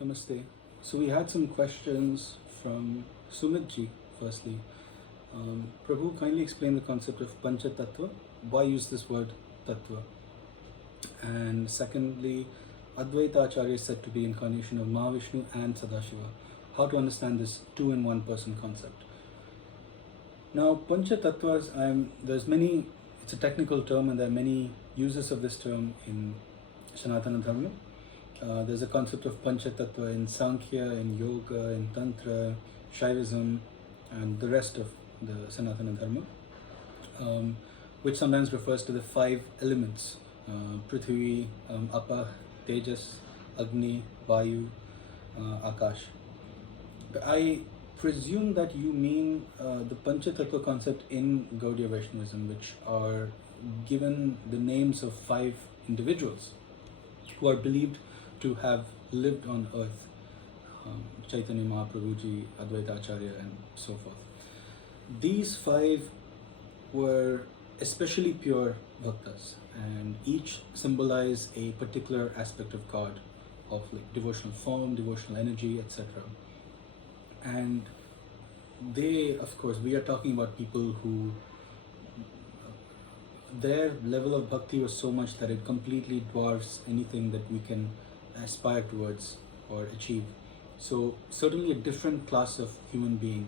Namaste. So we had some questions from Sumit ji. Firstly, Prabhu, kindly explain the concept of Pancha-Tattva. Why use this word Tattva? And secondly, Advaita Acharya is said to be incarnation of Mahavishnu and Sadashiva. How to understand this two-in-one person concept? Now, Pancha-Tattvas, there's many. It's a technical term, and there are many uses of this term in Sanatana Dharma. There's a concept of Pancha-Tattva in Sankhya, in Yoga, in Tantra, Shaivism, and the rest of the Sanatana Dharma, which sometimes refers to the five elements: Prithvi, Apa, Tejas, Agni, Vayu, Akash. I presume that you mean the Pancha-Tattva concept in Gaudiya Vaishnavism, which are given the names of five individuals who are believed to have lived on earth, Chaitanya Mahaprabhuji, Advaita Acharya, and so forth. These five were especially pure bhaktas, and each symbolize a particular aspect of God, of like devotional form, devotional energy, etc. And they, of course, we are talking about people who their level of bhakti was so much that it completely dwarfs anything that we can aspire towards or achieve. So certainly a different class of human being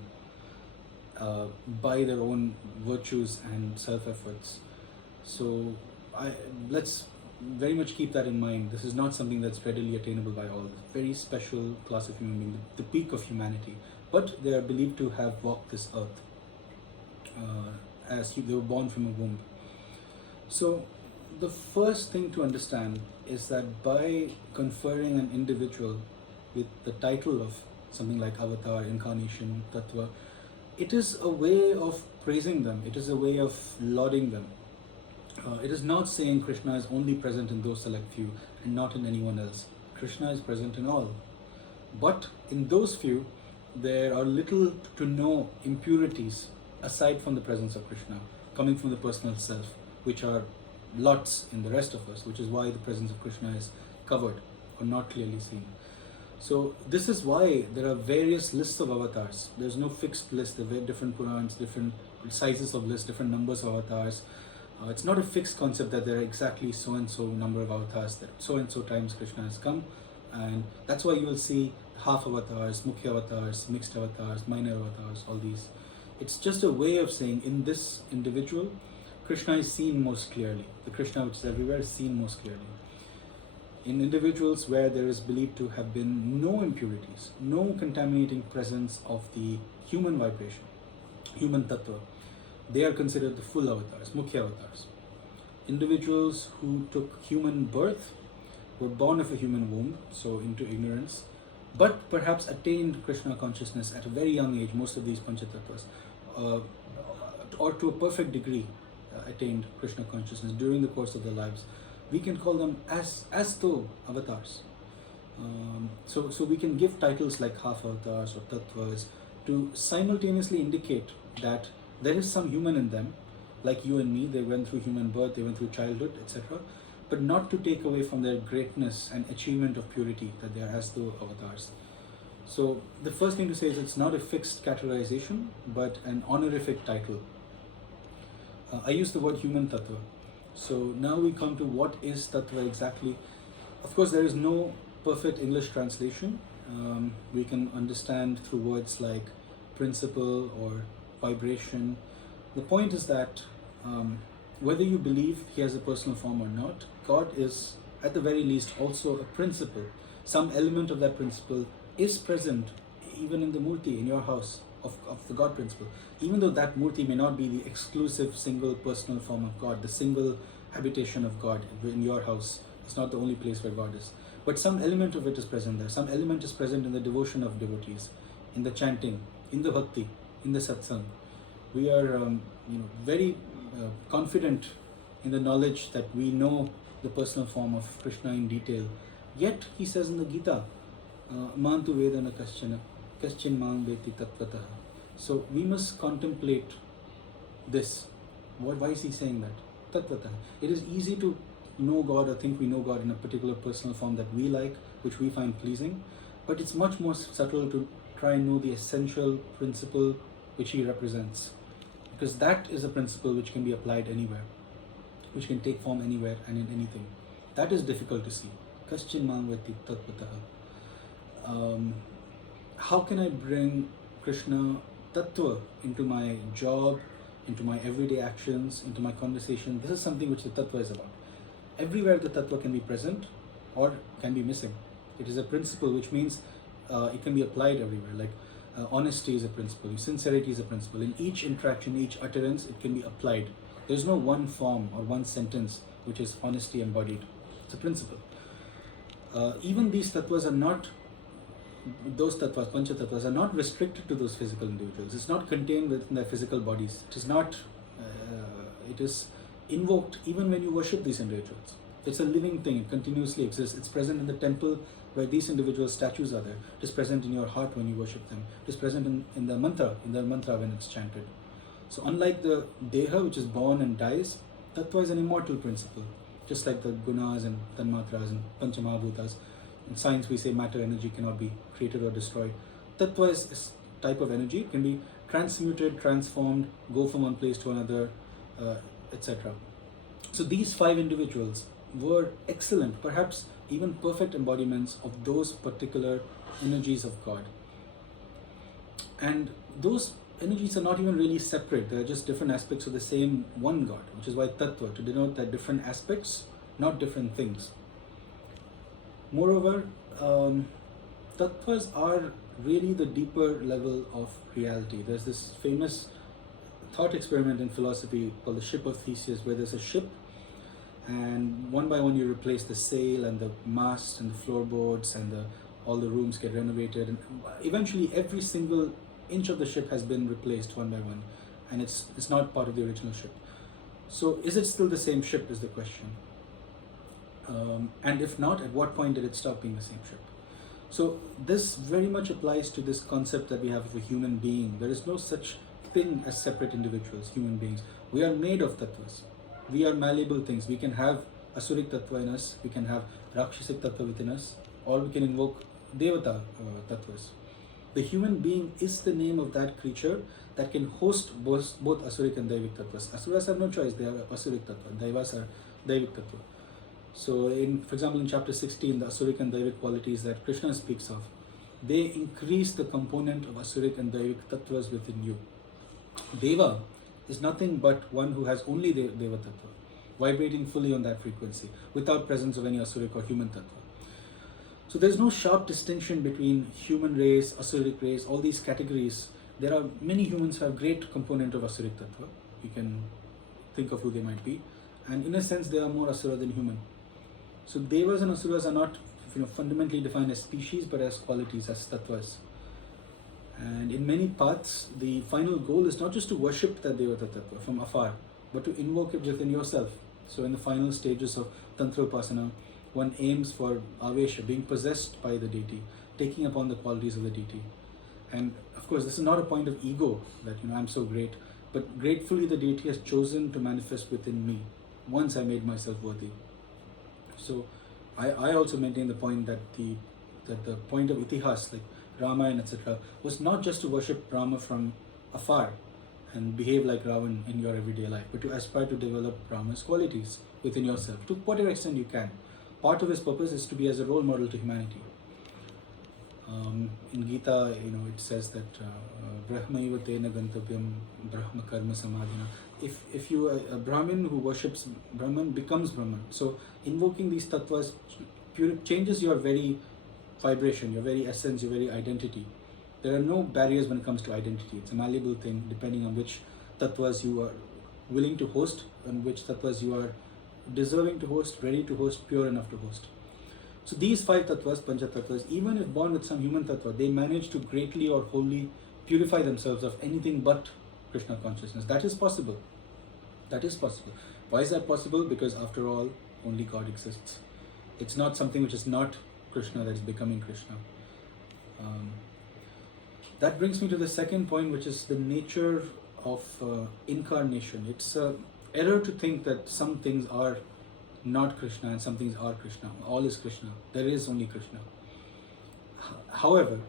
by their own virtues and self-efforts. So let's very much keep that in mind. This is not something that's readily attainable by all. Very special class of human being, the peak of humanity. But they are believed to have walked this earth as they were born from a womb. So the first thing to understand is that by conferring an individual with the title of something like avatar, incarnation, tattva, it is a way of praising them, it is a way of lauding them. It is not saying Krishna is only present in those select few and not in anyone else. Krishna is present in all. But in those few, there are little to no impurities aside from the presence of Krishna, coming from the personal self, which are lots in the rest of us, which is why the presence of Krishna is covered or not clearly seen. So this is why there are various lists of avatars. There's no fixed list. There are different Purans, different sizes of lists, different numbers of avatars. It's not a fixed concept that there are exactly so and so number of avatars, that so and so times Krishna has come. And that's why you will see half avatars, mukhya avatars, mixed avatars, minor avatars, all these. It's just a way of saying in this individual, Krishna is seen most clearly. The Krishna which is everywhere is seen most clearly. In individuals where there is believed to have been no impurities, no contaminating presence of the human vibration, human tattva, they are considered the full avatars, mukhya avatars. Individuals who took human birth, were born of a human womb, so into ignorance, but perhaps attained Krishna consciousness at a very young age, most of these Pancha-Tattvas, or to a perfect degree attained Krishna consciousness during the course of their lives. We can call them as though avatars. So we can give titles like half avatars or tattvas to simultaneously indicate that there is some human in them, like you and me. They went through human birth, they went through childhood, etc. But not to take away from their greatness and achievement of purity, that they are as though avatars. So the first thing to say is it's not a fixed categorization, but an honorific title. I use the word human tattva. So now we come to what is tattva exactly. Of course, there is no perfect English translation. We can understand through words like principle or vibration. The point is that whether you believe he has a personal form or not, God is at the very least also a principle. Some element of that principle is present even in the murti in your house of the God principle. Even though that murti may not be the exclusive single personal form of God, the single habitation of God in your house, it's not the only place where God is. But some element of it is present there. Some element is present in the devotion of devotees, in the chanting, in the bhakti, in the satsang. We are very confident in the knowledge that we know the personal form of Krishna in detail. Yet he says in the Gita, Mantu Vedana Kaschana, Kaschin Mang Veti Tattvataha. So we must contemplate this. Why is he saying that? Tattvataha. It is easy to know God or think we know God in a particular personal form that we like, which we find pleasing. but it's much more subtle to try and know the essential principle which he represents, because that is a principle which can be applied anywhere, which can take form anywhere and in anything. That is difficult to see. Kaschin Mamvati Tattvataha. How can I bring Krishna Tattva into my job, into my everyday actions, into my conversation? This is something which the Tattva is about. Everywhere the Tattva can be present or can be missing. It is a principle, which means it can be applied everywhere. Like honesty is a principle, sincerity is a principle. In each interaction, each utterance, it can be applied. There is no one form or one sentence which is honesty embodied. It's a principle. Even these tattvas are not, those tattvas, Pancha-Tattvas, are not restricted to those physical individuals. It's not contained within their physical bodies. It is not, it is invoked even when you worship these individuals. It's a living thing, it continuously exists. It's present in the temple where these individual statues are there. It is present in your heart when you worship them. It is present in the mantra when it's chanted. So unlike the Deha, which is born and dies, Tattva is an immortal principle. Just like the gunas and tanmatras and panchamahabhutas. In science we say matter, energy cannot be created or destroyed. Tattva is this type of energy. It can be transmuted, transformed, go from one place to another, etc. So these 5 individuals were excellent, perhaps even perfect embodiments of those particular energies of God. And those energies are not even really separate. They are just different aspects of the same one God, which is why Tattva, to denote that different aspects, not different things. Moreover, Tattvas are really the deeper level of reality. There's this famous thought experiment in philosophy called the ship of Theseus, where there's a ship and one by one you replace the sail and the mast and the floorboards and all the rooms get renovated, and eventually every single inch of the ship has been replaced one by one, and it's not part of the original ship. So is it still the same ship is the question. And if not, at what point did it stop being the same ship? So this very much applies to this concept that we have of a human being. There is no such thing as separate individuals, human beings. We are made of tattvas. We are malleable things. We can have asuric tattva in us, we can have rakshasic tattva within us, or we can invoke Dvaita tattvas. The human being is the name of that creature that can host both asuric and daivic tattvas. Asuras have no choice, they are asuric tattva. Daivas are daivic tattva. So for example, in chapter 16, the asuric and daivic qualities that Krishna speaks of, they increase the component of asuric and daivic tattvas within you. Deva is nothing but one who has only Deva tattva, vibrating fully on that frequency, without presence of any asuric or human tattva. So there's no sharp distinction between human race, asuric race, all these categories. There are many humans who have great component of asuric tattva. You can think of who they might be. And in a sense, they are more asura than human. So devas and asuras are not fundamentally defined as species, but as qualities, as tattvas. And in many paths, the final goal is not just to worship that Dvaita tattva from afar, but to invoke it within yourself. So in the final stages of Tantra Upasana, one aims for avesha, being possessed by the deity, taking upon the qualities of the deity. And of course, this is not a point of ego that I'm so great, but gratefully the deity has chosen to manifest within me once I made myself worthy. So I also maintain the point that the point of itihas, like Ramayana, etc., was not just to worship Rama from afar and behave like Ravan in your everyday life, but to aspire to develop Rama's qualities within yourself to whatever extent you can. Part of his purpose is to be as a role model to humanity. In Gita, it says that Brahmaiva tena gantavyam Brahma karma samadhina. If you a Brahmin who worships Brahman becomes Brahman. So invoking these tattvas changes your very vibration, your very essence, your very identity. There are no barriers when it comes to identity. It's a malleable thing depending on which tattvas you are willing to host and which tattvas you are deserving to host, ready to host, pure enough to host. So these 5 tattvas, Pancha-Tattvas, even if born with some human tattva, they manage to greatly or wholly purify themselves of anything but Krishna consciousness. That is possible. That is possible. Why is that possible? Because after all, only God exists. It's not something which is not Krishna that is becoming Krishna. That brings me to the second point, which is the nature of incarnation. It's an error to think that some things are not Krishna and some things are Krishna. All is Krishna. There is only Krishna. However,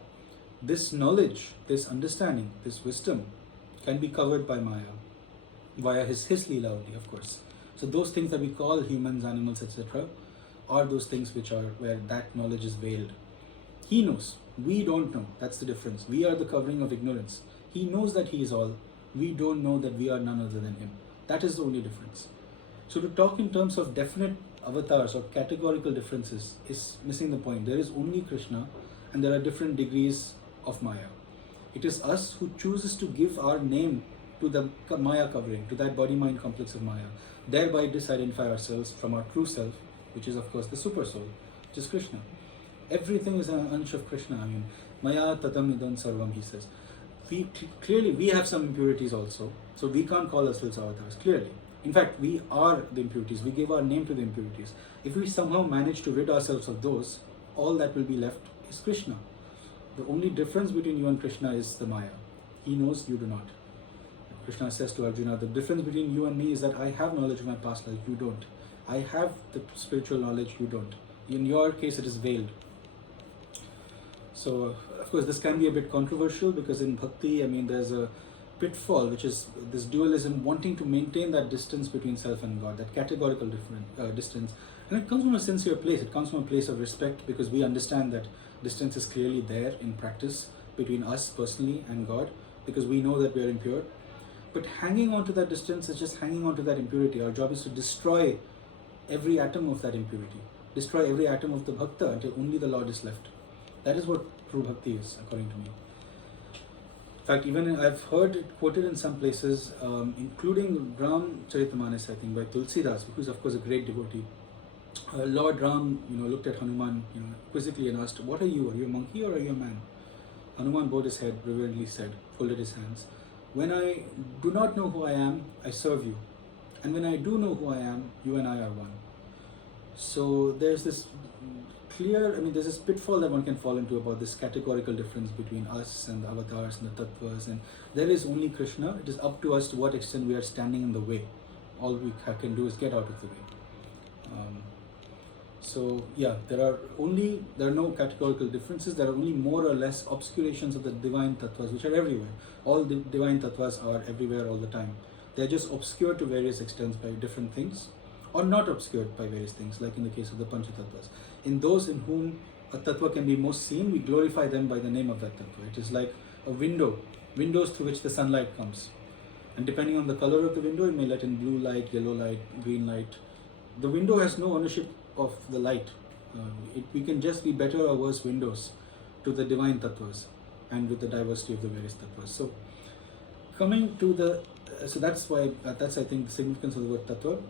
this knowledge, this understanding, this wisdom can be covered by Maya via his Leela only, of course. So those things that we call humans, animals, etc., are those things which are where that knowledge is veiled. He knows. We don't know. That's the difference. We are the covering of ignorance. He knows that he is all. We don't know that we are none other than him. That is the only difference. So to talk in terms of definite avatars or categorical differences is missing the point. There is only Krishna and there are different degrees of Maya. It is us who chooses to give our name to the Maya covering, to that body-mind complex of Maya, thereby disidentify ourselves from our true self, which is of course the super soul, which is Krishna. Everything is an ansh of Krishna. I mean, Maya tatam idam sarvam, he says. Clearly we have some impurities also, so we can't call ourselves avatars, clearly. In fact, we are the impurities. We give our name to the impurities. If we somehow manage to rid ourselves of those, all that will be left is Krishna. The only difference between you and Krishna is the Maya. He knows, you do not. Krishna says to Arjuna, the difference between you and me is that I have knowledge of my past life, you don't. I have the spiritual knowledge, you don't. In your case, it is veiled. So, of course, this can be a bit controversial because in Bhakti, I mean, there's a pitfall, which is this dualism, wanting to maintain that distance between self and God, that categorical distance. And it comes from a sincere place. It comes from a place of respect because we understand that distance is clearly there in practice between us personally and God because we know that we are impure. But hanging on to that distance is just hanging on to that impurity. Our job is to destroy every atom of that impurity, destroy every atom of the bhakta until only the Lord is left. That is what true bhakti is, according to me. In fact, even I've heard it quoted in some places, including Ram Charitamanas, I think, by Tulsidas, who is of course a great devotee. Lord Ram, looked at Hanuman, quizzically and asked, "What are you? Are you a monkey or are you a man?" Hanuman bowed his head, reverently said, folded his hands, "When I do not know who I am, I serve you. And when I do know who I am, you and I are one." So there's this there's this pitfall that one can fall into about this categorical difference between us and the avatars and the tattvas. And there is only Krishna. It is up to us to what extent we are standing in the way. All we can do is get out of the way. So yeah, there are no categorical differences. There are only more or less obscurations of the divine tattvas, which are everywhere. All the divine tattvas are everywhere all the time. They are just obscured to various extents by different things, or not obscured by various things, like in the case of the Pancha-Tattvas. In those in whom a tattva can be most seen, we glorify them by the name of that tattva. It is like a windows through which the sunlight comes. And depending on the color of the window, it may let in blue light, yellow light, green light. The window has no ownership of the light. We can just be better or worse windows to the divine tattvas and with the diversity of the various tattvas. So coming to that's I think the significance of the word tattva.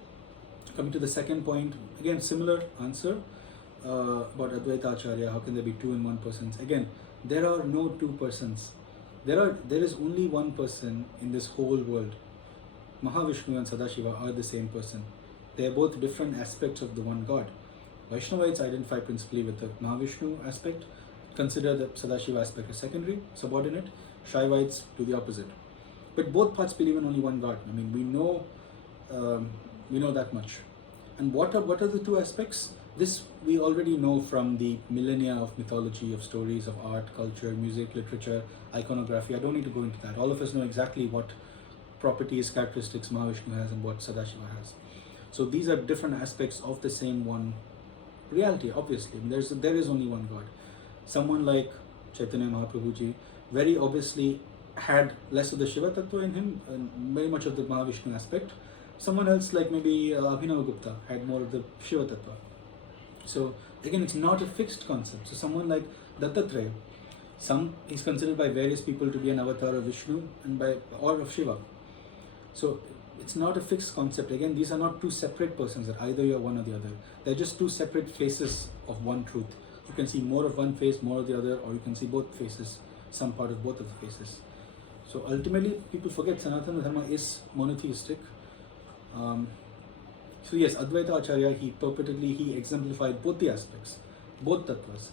Coming to the second point, again similar answer about Advaita Acharya. How can there be two in one person? Again, there are no two persons. There is only one person in this whole world. Mahavishnu and Sadashiva are the same person. They are both different aspects of the one God. Vaishnavites identify principally with the Mahavishnu aspect, consider the Sadashiva aspect as secondary, subordinate. Shaivites do the opposite. But both parts believe in only one God. I mean, we know that much. And what are the two aspects? This we already know from the millennia of mythology, of stories, of art, culture, music, literature, iconography. I don't need to go into that. All of us know exactly what properties, characteristics Mahavishnu has and what Sadashiva has. So these are different aspects of the same one reality, obviously. I mean, there is only one God. Someone like Chaitanya Mahaprabhuji very obviously had less of the Shiva Tattva in him and very much of the Mahavishnu aspect. Someone else like maybe Abhinavagupta had more of the Shiva Tattva. So again, it's not a fixed concept. So someone like Dattatreya, is considered by various people to be an avatar of Vishnu or of Shiva. So it's not a fixed concept. Again, these are not two separate persons that either you're one or the other. They're just two separate faces of one truth. You can see more of one face, more of the other, or you can see both faces, some part of both of the faces. So ultimately, people forget Sanatana Dharma is monotheistic. So yes, Advaita Acharya, he exemplified both the aspects, both tattvas.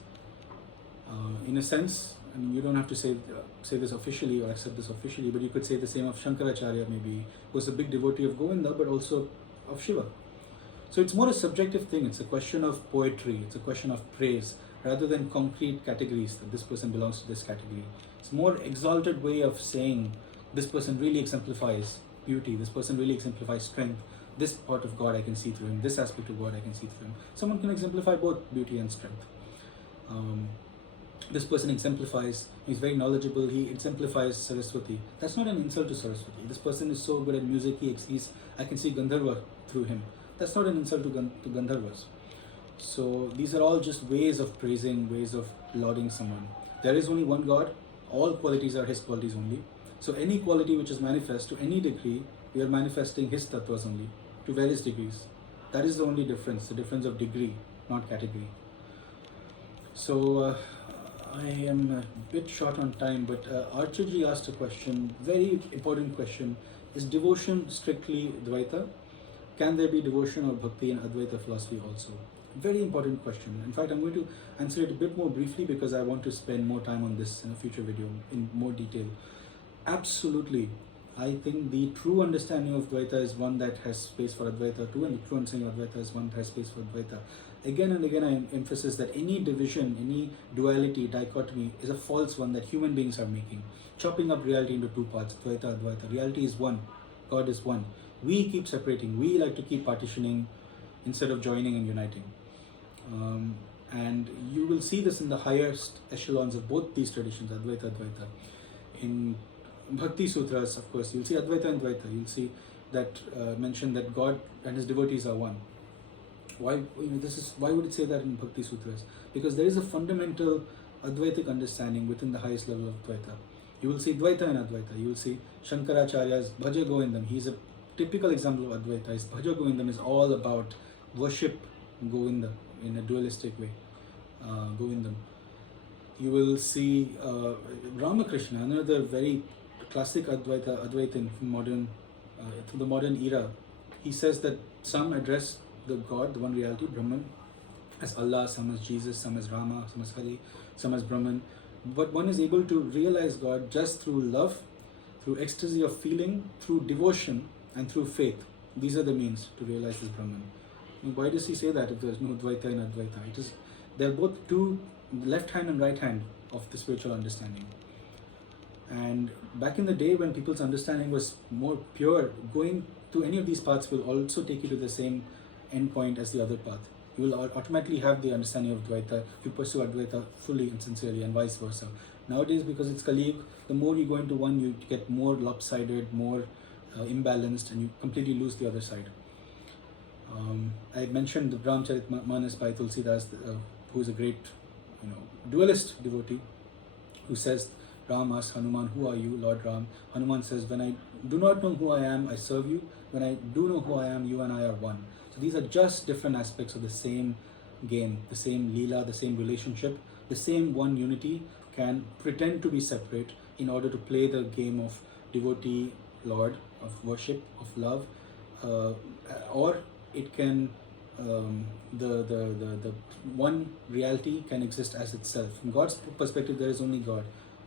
In a sense, I mean, you don't have to say this officially or accept this officially, but you could say the same of Shankaracharya maybe, who was a big devotee of Govinda, but also of Shiva. So it's more a subjective thing. It's a question of poetry. It's a question of praise. rather than concrete categories that this person belongs to this category. It's a more exalted way of saying this person really exemplifies beauty, this person really exemplifies strength, this part of God I can see through him, this aspect of God I can see through him. Someone can exemplify both beauty and strength. This person exemplifies, he's very knowledgeable, he exemplifies Saraswati. That's not an insult to Saraswati. This person is so good at music, I can see Gandharva through him. That's not an insult to Gandharvas. So these are all just ways of praising, ways of lauding someone. There is only one God, all qualities are his qualities only. So any quality which is manifest to any degree, we are manifesting his tattvas only, to various degrees. That is the only difference, the difference of degree, not category. So I am a bit short on time, but Archerji asked a question, very important question. Is devotion strictly Dvaita? Can there be devotion or bhakti in Advaita philosophy also? Very important question. In fact, I'm going to answer it a bit more briefly because I want to spend more time on this in a future video in more detail. Absolutely. I think the true understanding of Dvaita is one that has space for Advaita too, and the true understanding of Advaita is one that has space for Dvaita. Again and again, I emphasize that any division, any duality, dichotomy is a false one that human beings are making. Chopping up reality into two parts, Dvaita, Advaita. Reality is one. God is one. We keep separating. We like to keep partitioning instead of joining and uniting. And you will see this in the highest echelons of both these traditions, Advaita, Dvaita. In Bhakti Sutras, of course, you'll see Advaita and Dvaita. You'll see that mention that God and his devotees are one. Why would it say that in Bhakti Sutras? Because there is a fundamental Advaitic understanding within the highest level of Dvaita. You will see Dvaita and Advaita. You will see Shankaracharya's Bhaja Govindam. He's a typical example of Advaita. His Bhaja Govindam is all about worship Govinda in a dualistic way. Govindam. You will see Ramakrishna, another very classic Advaitin from the modern era. He says that some address the God, the one reality, Brahman, as Allah, some as Jesus, some as Rama, some as Hari, some as Brahman. But one is able to realize God just through love, through ecstasy of feeling, through devotion, and through faith. These are the means to realize this Brahman. And why does he say that if there's no Dvaita and Advaita? They're both two, left hand and right hand of the spiritual understanding. And back in the day when people's understanding was more pure, going to any of these paths will also take you to the same endpoint as the other path. You will automatically have the understanding of Dvaita if you pursue Advaita fully and sincerely, and vice versa. Nowadays, because it's Kali Yuga, the more you go into one, you get more lopsided, more imbalanced, and you completely lose the other side. I mentioned the Brahmacharitmanas by Tulsidas, who is a great dualist devotee, who says, Ram asks Hanuman, who are you, Lord Ram? Hanuman says, when I do not know who I am, I serve you. When I do know who I am, you and I are one. So these are just different aspects of the same game, the same Leela, the same relationship, the same one unity can pretend to be separate in order to play the game of devotee, Lord, of worship, of love, or it can, the one reality can exist as itself. From God's perspective, there is only God.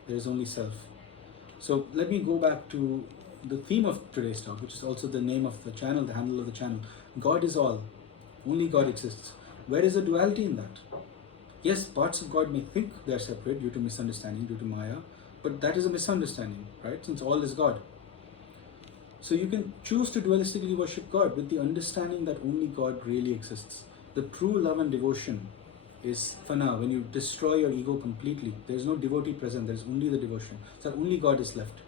There is only self. So let me go back to the theme of today's talk, which is also the name of the channel, the handle of the channel. God is all. Only God exists. Where is the duality in that? Yes, parts of God may think they are separate due to misunderstanding, due to Maya, but that is a misunderstanding, right? Since all is God. So you can choose to dualistically worship God with the understanding that only God really exists. The true love and devotion is fana, when you destroy your ego completely. There is no devotee present, there is only the devotion. So only God is left.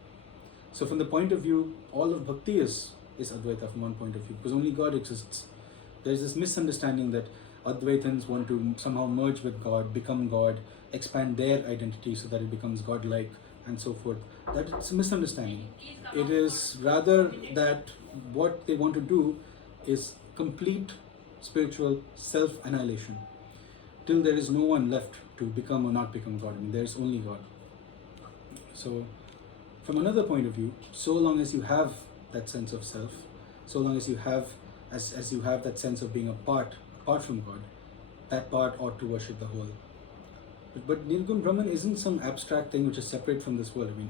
So from the point of view, all of bhakti is Advaita from one point of view, because only God exists. There is this misunderstanding that Advaitans want to somehow merge with God, become God, expand their identity so that it becomes God-like, and so forth. That it's a misunderstanding. It is rather that what they want to do is complete spiritual self-annihilation, till there is no one left to become or not become God. I mean, there is only God. So, from another point of view, so long as you have that sense of self, so long as you have, as you have that sense of being apart from God, that part ought to worship the whole. But Nirgun Brahman isn't some abstract thing which is separate from this world. I mean,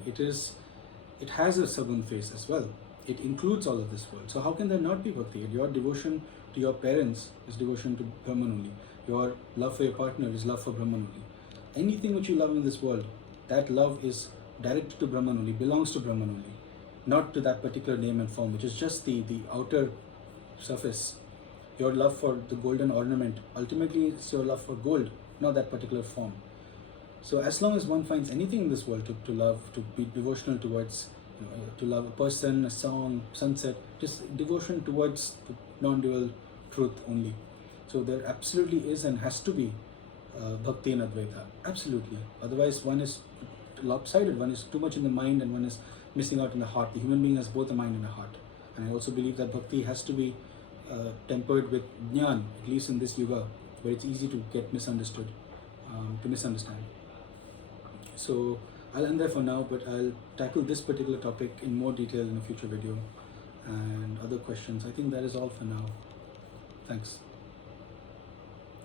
it has a Sagun face as well. It includes all of this world. So how can there not be bhakti? Your devotion to your parents is devotion to Brahman only. Your love for your partner is love for Brahman only. Anything which you love in this world, that love is directed to Brahman only, belongs to Brahman only, not to that particular name and form, which is just the outer surface. Your love for the golden ornament, ultimately it's your love for gold, not that particular form. So as long as one finds anything in this world to love, to be devotional towards, to love a person, a song, sunset, just devotion towards the non-dual truth only. So there absolutely is and has to be Bhakti in Advaita, absolutely. Otherwise one is lopsided, one is too much in the mind and one is missing out in the heart. The human being has both a mind and a heart. And I also believe that Bhakti has to be tempered with Jnana, at least in this yuga, where it's easy to get misunderstood, to misunderstand. So I'll end there for now, but I'll tackle this particular topic in more detail in a future video and other questions. I think that is all for now. Thanks.